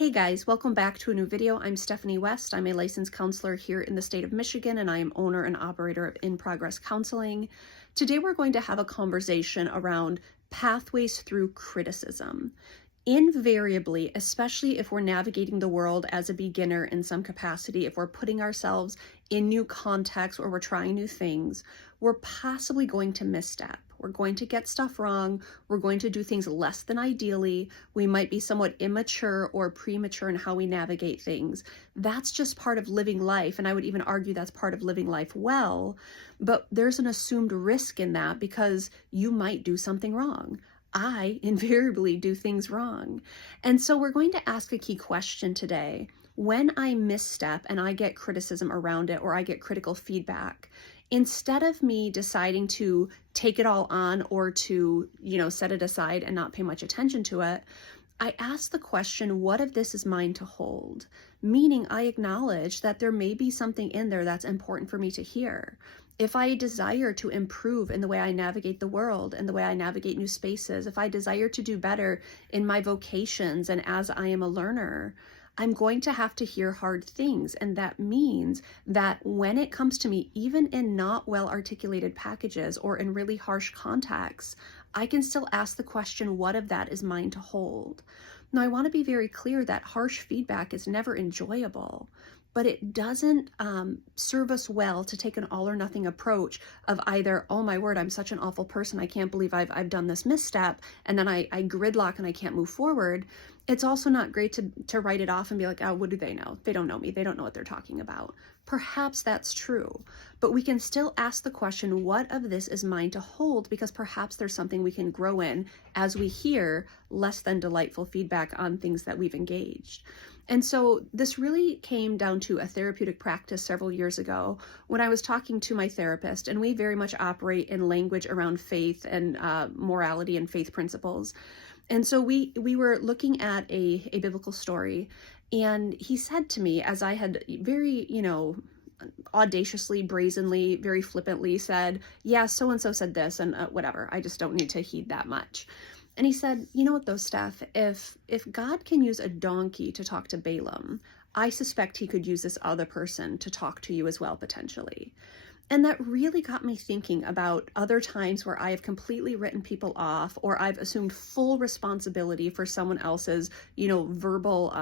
Hey guys, welcome back to a new video. I'm Stephanie West. I'm a licensed counselor here in the state of Michigan, and I am owner and operator of In Progress Counseling. Today we're going to have a conversation around pathways through criticism. Invariably, especially if we're navigating the world as a beginner in some capacity, if we're putting ourselves in new contexts or we're trying new things, we're possibly going to misstep. We're going to get stuff wrong. We're going to do things less than ideally. We might be somewhat immature or premature in how we navigate things. That's just part of living life, and I would even argue that's part of living life well, but there's an assumed risk in that because you might do something wrong. I invariably do things wrong. And so we're going to ask a key question today. When I misstep and I get criticism around it or I get critical feedback, instead of me deciding to take it all on or to, set it aside and not pay much attention to it, I ask the question, what if this is mine to hold? Meaning I acknowledge that there may be something in there that's important for me to hear. If I desire to improve in the way I navigate the world and the way I navigate new spaces, if I desire to do better in my vocations and as I am a learner, I'm going to have to hear hard things. And that means that when it comes to me, even in not well articulated packages or in really harsh contexts, I can still ask the question, what if that is mine to hold? Now, I want to be very clear that harsh feedback is never enjoyable, but it doesn't serve us well to take an all or nothing approach of either, oh my word, I'm such an awful person, I can't believe I've done this misstep, and then I gridlock and I can't move forward. It's also not great to write it off and be like, oh, what do they know? They don't know me. They don't know what they're talking about. Perhaps that's true, but we can still ask the question, what of this is mine to hold? Because perhaps there's something we can grow in as we hear less than delightful feedback on things that we've engaged. And so this really came down to a therapeutic practice several years ago when I was talking to my therapist, and we very much operate in language around faith and morality and faith principles. And so we were looking at a biblical story, and he said to me, as I had very, audaciously, brazenly, very flippantly said, yeah, so-and-so said this, and whatever, I just don't need to heed that much. And he said, you know what though, Steph, if God can use a donkey to talk to Balaam, I suspect he could use this other person to talk to you as well, potentially. And that really got me thinking about other times where I have completely written people off or I've assumed full responsibility for someone else's, verbal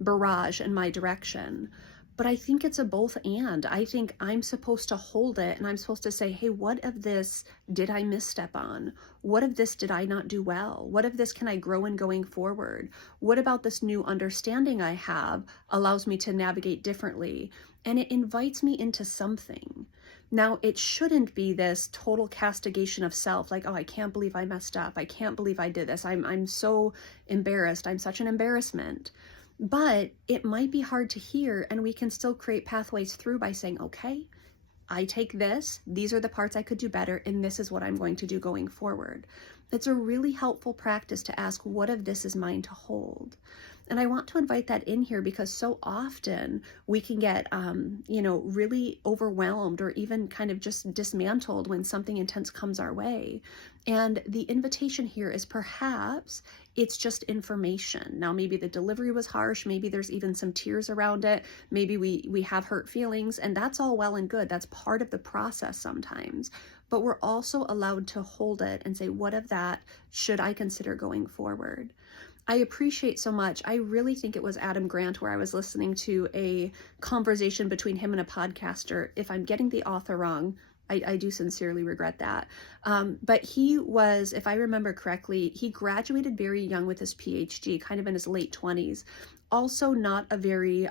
barrage in my direction. But I think it's a both and. I think I'm supposed to hold it and I'm supposed to say, hey, what of this did I misstep on? What of this did I not do well? What of this can I grow in going forward? What about this new understanding I have allows me to navigate differently? And it invites me into something. Now, it shouldn't be this total castigation of self, like, oh, I can't believe I messed up. I can't believe I did this. I'm so embarrassed. I'm such an embarrassment. But it might be hard to hear, and we can still create pathways through by saying, okay, I take this, these are the parts I could do better, and this is what I'm going to do going forward. It's a really helpful practice to ask, what of this is mine to hold? And I want to invite that in here because so often we can get, really overwhelmed or even kind of just dismantled when something intense comes our way. And the invitation here is perhaps it's just information. Now, maybe the delivery was harsh. Maybe there's even some tears around it. Maybe we have hurt feelings, and that's all well and good. That's part of the process sometimes. But we're also allowed to hold it and say, what of that should I consider going forward? I appreciate so much. I really think it was Adam Grant where I was listening to a conversation between him and a podcaster. If I'm getting the author wrong, I do sincerely regret that. But he was, if I remember correctly, he graduated very young with his PhD, kind of in his late 20s. Also not a very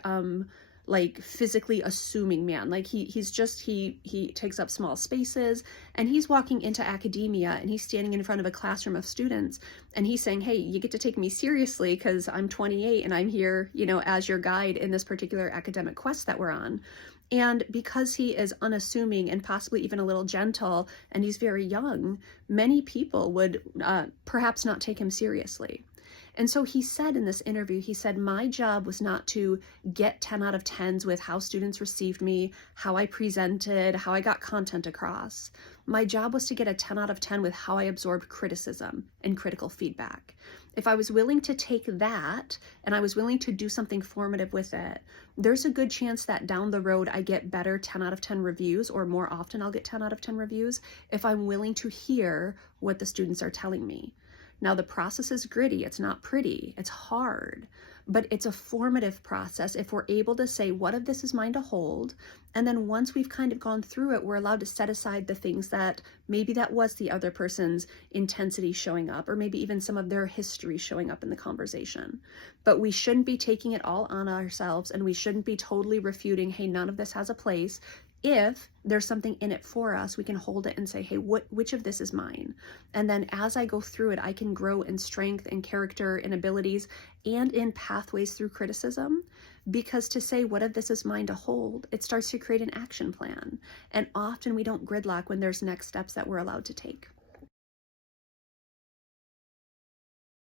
physically assuming man. Like he takes up small spaces, and he's walking into academia and he's standing in front of a classroom of students and he's saying, hey, you get to take me seriously because I'm 28 and I'm here, as your guide in this particular academic quest that we're on. And because he is unassuming and possibly even a little gentle and he's very young, many people would perhaps not take him seriously. And so he said in this interview, he said, my job was not to get 10 out of 10s with how students received me, how I presented, how I got content across. My job was to get a 10 out of 10 with how I absorbed criticism and critical feedback. If I was willing to take that and I was willing to do something formative with it, there's a good chance that down the road I get better 10 out of 10 reviews, or more often I'll get 10 out of 10 reviews if I'm willing to hear what the students are telling me. Now, the process is gritty, it's not pretty, it's hard, but it's a formative process if we're able to say, what of this is mine to hold? And then once we've kind of gone through it, we're allowed to set aside the things that maybe that was the other person's intensity showing up, or maybe even some of their history showing up in the conversation. But we shouldn't be taking it all on ourselves, and we shouldn't be totally refuting, hey, none of this has a place. If there's something in it for us, we can hold it and say, hey, which of this is mine? And then as I go through it, I can grow in strength and character and abilities and in pathways through criticism. Because to say, what of this is mine to hold, it starts to create an action plan. And often we don't gridlock when there's next steps that we're allowed to take.